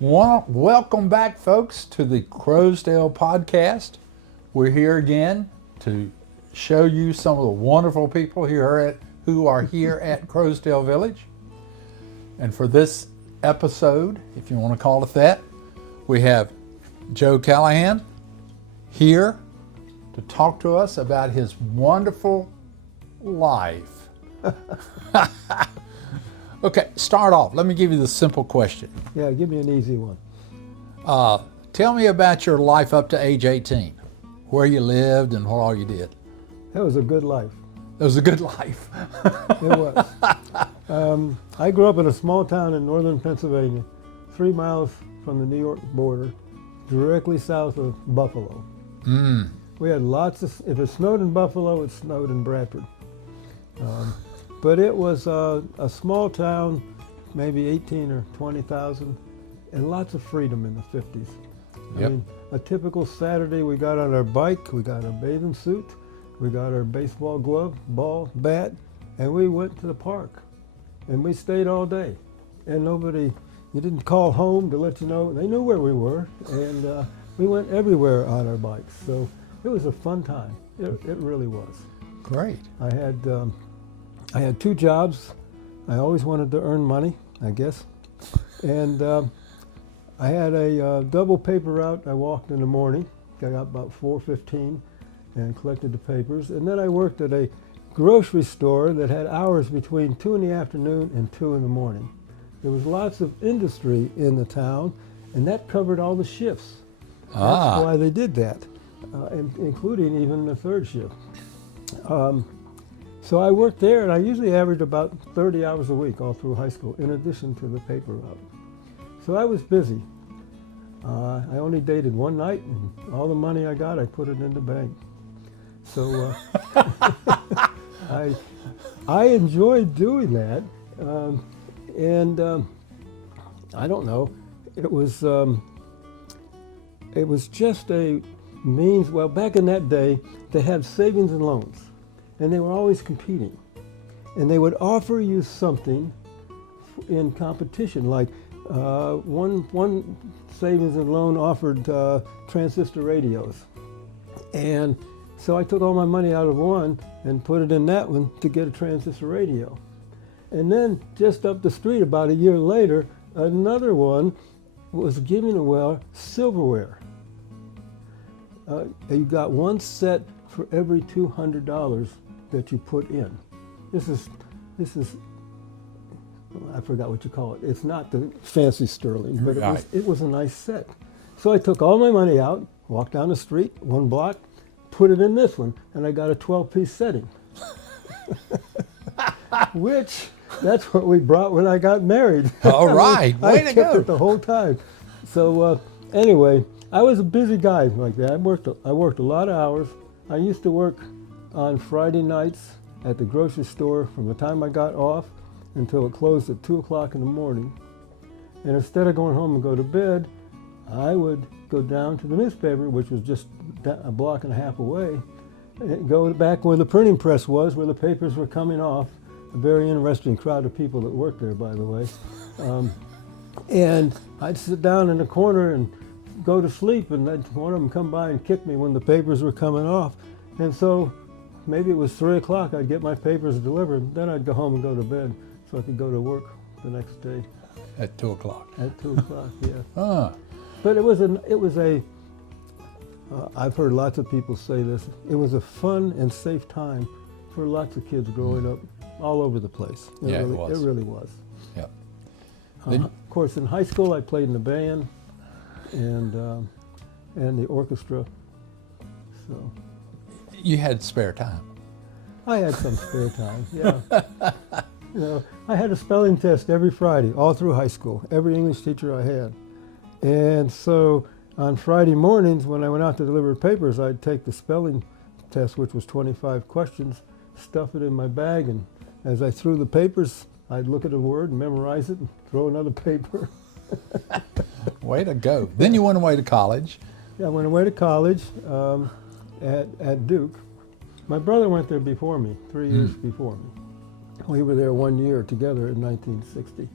Welcome back, folks, to the Crowsdale podcast. We're here again to show you some of the wonderful people who are here at Crowsdale Village. And for this episode, if you want to call it that, we have Joe Callahan here to talk to us about his wonderful life. Okay, start off. Let me give you the simple question. Yeah, give me an easy one. Tell me about your life up to age 18, where you lived and what all you did. That was a good life. It was a good life. It was. I grew up in a small town in northern Pennsylvania, 3 miles from the New York border, directly south of Buffalo. We had if it snowed in Buffalo, it snowed in Bradford. But it was a small town, maybe 18 or 20,000, and lots of freedom in the 50s. Yep. I mean, a typical Saturday, we got on our bike, we got our bathing suit, we got our baseball glove, ball, bat, and we went to the park. And we stayed all day. And you didn't call home to let you know, they knew where we were, and we went everywhere on our bikes. So it was a fun time. It really was. Great. I had 2 jobs. I always wanted to earn money, I guess. And I had a double paper route. I walked in the morning, got up about 4:15 and collected the papers. And then I worked at a grocery store that had hours between 2 in the afternoon and 2 in the morning. There was lots of industry in the town, and that covered all the shifts. That's why they did that, including even the third shift. So I worked there, and I usually averaged about 30 hours a week all through high school, in addition to the paper route. So I was busy. I only dated one night, and all the money I got, I put it in the bank. So I enjoyed doing that, and I don't know, it was just a means. Well, back in that day, they had savings and loans. And they were always competing. And they would offer you something in competition, like one savings and loan offered transistor radios. And so I took all my money out of one and put it in that one to get a transistor radio. And then just up the street, about a year later, another one was giving away silverware. You got one set for every $200 that you put in. This is, I forgot what you call it. It's not the fancy sterling, but Right. it was a nice set. So I took all my money out, walked down the street, 1 block, put it in this one, and I got a 12-piece setting. That's what we brought when I got married. All right, way to I kept go. it the whole time. So anyway, I was a busy guy like that. I worked a lot of hours. I used to work on Friday nights at the grocery store from the time I got off until it closed at 2 o'clock in the morning. And instead of going home and go to bed, I would go down to the newspaper, which was just a block and a half away, and go back where the printing press was, where the papers were coming off. A very interesting crowd of people that worked there, by the way. And I'd sit down in the corner and go to sleep, and one of them come by and kick me when the papers were coming off. And so maybe it was 3 o'clock, I'd get my papers delivered, then I'd go home and go to bed so I could go to work the next day. At 2 o'clock. At 2 o'clock, yeah. Ah, But I've heard lots of people say this, it was a fun and safe time for lots of kids growing up all over the place. Yeah, really, it was. It really was. yeah. Of course, in high school, I played in the band and the orchestra. So You had spare time. I had some spare time, yeah. I had a spelling test every Friday, all through high school, every English teacher I had. And so on Friday mornings, when I went out to deliver papers, I'd take the spelling test, which was 25 questions, stuff it in my bag, and as I threw the papers, I'd look at a word and memorize it and throw another paper. Way to go. Then you went away to college. Yeah, I went away to college at Duke. My brother went there before me, 3 years before me. We were there 1 year together in 1960.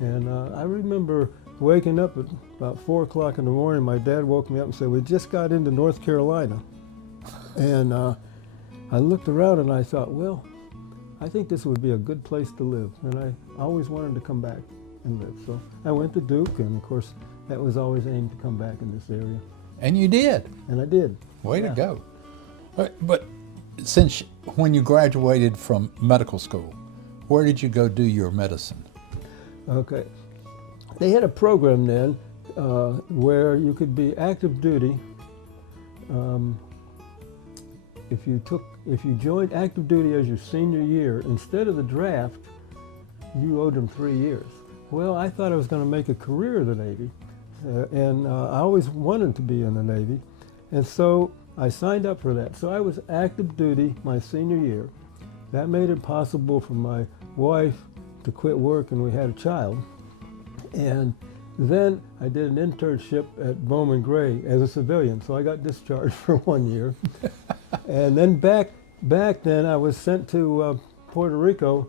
And I remember waking up at about 4 o'clock in the morning. My dad woke me up and said, we just got into North Carolina. And I looked around and I thought, well, I think this would be a good place to live. And I always wanted to come back and live. So I went to Duke, and of course, that was always aimed to come back in this area. And you did. And I did. Way to go. But since when you graduated from medical school, where did you go do your medicine? Okay. They had a program then where you could be active duty. If you joined active duty as your senior year, instead of the draft, you owed them 3 years. Well, I thought I was going to make a career in the Navy, and I always wanted to be in the Navy, and so I signed up for that. So I was active duty my senior year. That made it possible for my wife to quit work, and we had a child. And then I did an internship at Bowman Gray as a civilian, so I got discharged for 1 year. And then back then I was sent to Puerto Rico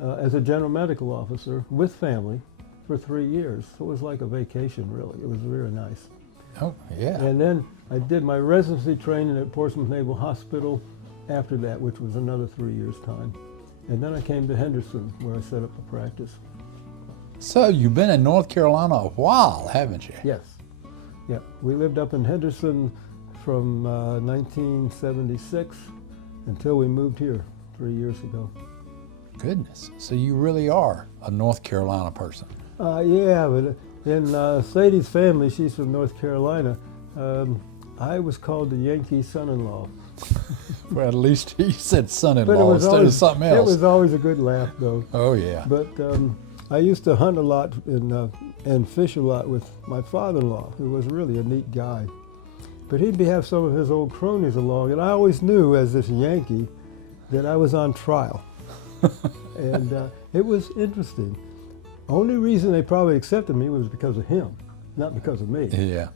as a general medical officer with family for 3 years. So it was like a vacation, really. It was very nice. Oh, yeah. And then I did my residency training at Portsmouth Naval Hospital after that, which was another 3 years' time. And then I came to Henderson, where I set up a practice. So you've been in North Carolina a while, haven't you? Yes. Yeah. We lived up in Henderson from 1976 until we moved here 3 years ago. Goodness. So you really are a North Carolina person. Yeah, but in Sadie's family, she's from North Carolina, I was called the Yankee son-in-law. Well, at least he said But son-in-law instead of something else. It was always a good laugh, though. Oh, yeah. But I used to hunt a lot and fish a lot with my father-in-law, who was really a neat guy. But he'd have some of his old cronies along, and I always knew, as this Yankee, that I was on trial. And it was interesting. Only reason they probably accepted me was because of him, not because of me. Yeah.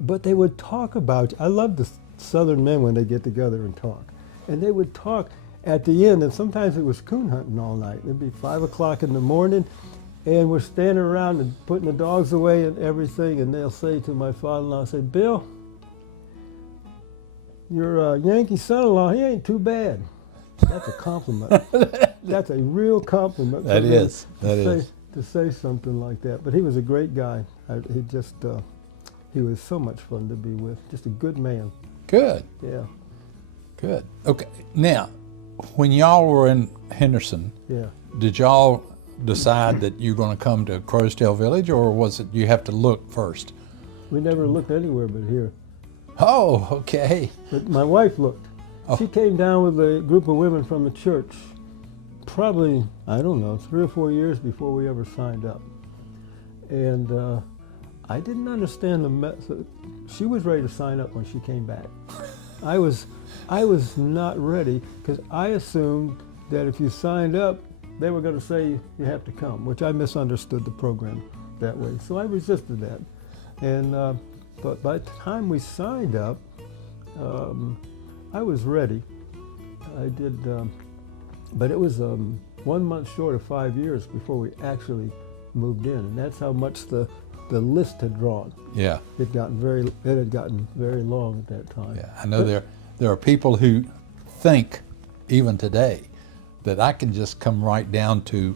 But they would talk about, I love the Southern men when they get together and talk. And they would talk at the end, and sometimes it was coon hunting all night. It'd be 5 o'clock in the morning, and we're standing around and putting the dogs away and everything, and they'll say to my father-in-law, say, Bill, your Yankee son-in-law, he ain't too bad. That's a compliment. That's a real compliment. That is. To say something like that. But he was a great guy. He was so much fun to be with. Just a good man. Good. Yeah. Good. Okay. Now, when y'all were in Henderson, Yeah. did y'all decide that you're going to come to Crowsdale Village, or was it you have to look first? We never looked anywhere but here. Oh, okay. But my wife looked. Oh. She came down with a group of women from the church, probably, I don't know, 3 or 4 years before we ever signed up. And I didn't understand the method. She was ready to sign up when she came back. I was not ready, because I assumed that if you signed up, they were going to say you have to come, which I misunderstood the program that way. So I resisted that. And but by the time we signed up, I was ready. I did, but it was 1 month short of 5 years before we actually moved in, and that's how much the list had drawn. Yeah. It had gotten very long at that time. Yeah. I know there are people who think, even today, that I can just come right down to.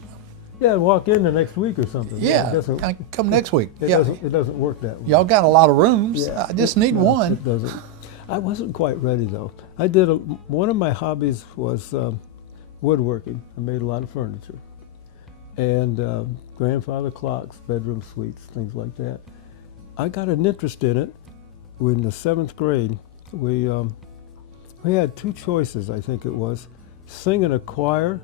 Yeah, walk in the next week or something. Yeah, I can come next week. It doesn't work that way. Y'all got a lot of rooms. Yeah, I just need one. It doesn't. I wasn't quite ready though. I did one of my hobbies was woodworking. I made a lot of furniture, and grandfather clocks, bedroom suites, things like that. I got an interest in it. In the 7th grade, we had 2 choices. I think it was sing in a choir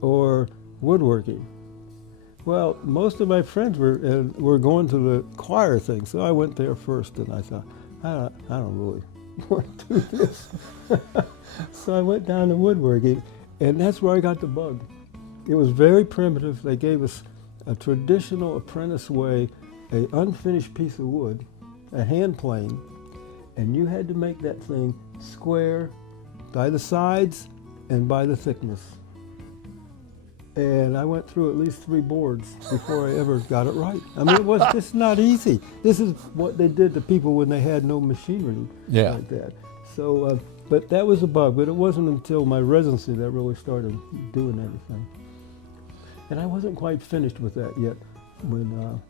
or woodworking. Well, most of my friends were going to the choir thing, so I went there first, and I thought, I don't really want to do this. So I went down to woodworking, and that's where I got the bug. It was very primitive. They gave us a traditional apprentice way, an unfinished piece of wood, a hand plane, and you had to make that thing square by the sides and by the thickness. And I went through at least 3 boards before I ever got it right. I mean, it's not easy. This is what they did to people when they had no machinery Yeah. like that. So, but that was a bug. But it wasn't until my residency that I really started doing anything. And I wasn't quite finished with that yet when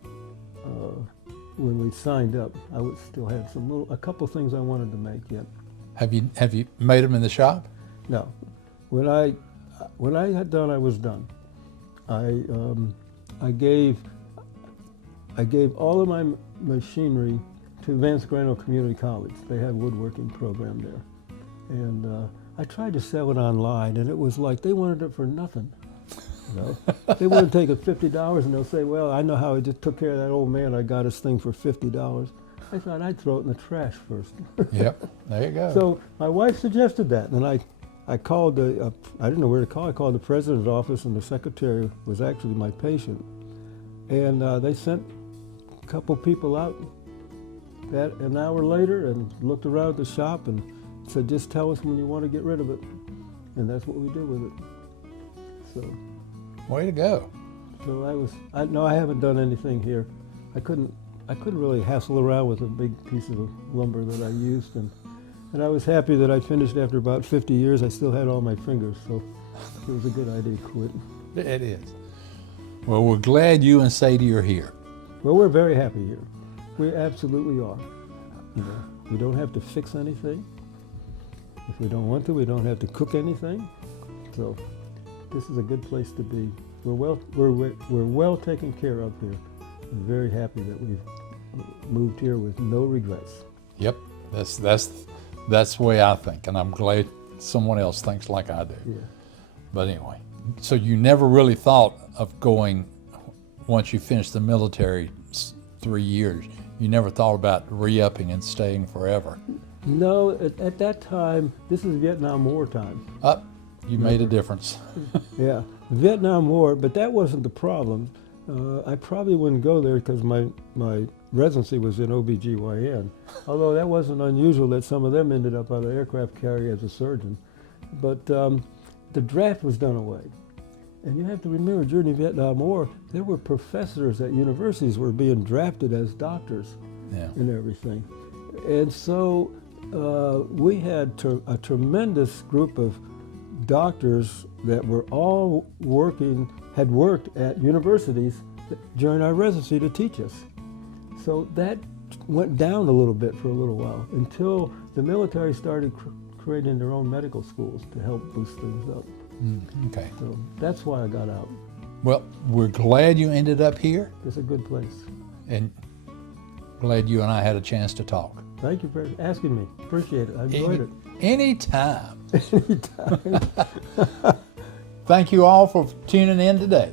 we signed up. I still had a couple things I wanted to make yet. Have you made them in the shop? No. When I got done, I was done. I gave all of my machinery to Vance Grano Community College. They had a woodworking program there. And I tried to sell it online, and it was like they wanted it for nothing. You know? They wouldn't take it $50, and they'll say, well, I know how I just took care of that old man. I got his thing for $50. I thought I'd throw it in the trash first. Yep, there you go. So my wife suggested that, and I called I didn't know where to call. I called the president's office, and the secretary was actually my patient. And they sent a couple people out an hour later and looked around the shop and said, just tell us when you want to get rid of it. And that's what we did with it. So. Way to go. So I haven't done anything here. I couldn't really hassle around with a big piece of lumber that I used, and I was happy that I finished after about 50 years. I still had all my fingers, so it was a good idea to quit. It is. Well, we're glad you and Sadie are here. Well, we're very happy here. We absolutely are. You know, we don't have to fix anything. If we don't want to, we don't have to cook anything. So this is a good place to be. We're well taken care of here. I'm very happy that we've moved here with no regrets. Yep, that's the way I think, and I'm glad someone else thinks like I do. Yeah. But anyway, so you never really thought of going, once you finished the military 3 years, you never thought about re-upping and staying forever? No, at that time, this is Vietnam War time. You made a difference. Yeah, Vietnam War, but that wasn't the problem. I probably wouldn't go there because my residency was in OBGYN, although that wasn't unusual that some of them ended up on an aircraft carrier as a surgeon. But the draft was done away. And you have to remember, during the Vietnam War, there were professors at universities were being drafted as doctors. Yeah. And everything. And so we had a tremendous group of doctors that were all had worked at universities during our residency to teach us. So that went down a little bit for a little while until the military started creating their own medical schools to help boost things up. Okay. So that's why I got out. Well, we're glad you ended up here, It's a good place. and glad you and I had a chance to talk. Thank you for asking me. Appreciate it. I enjoyed it. Anytime. Anytime. Thank you all for tuning in today.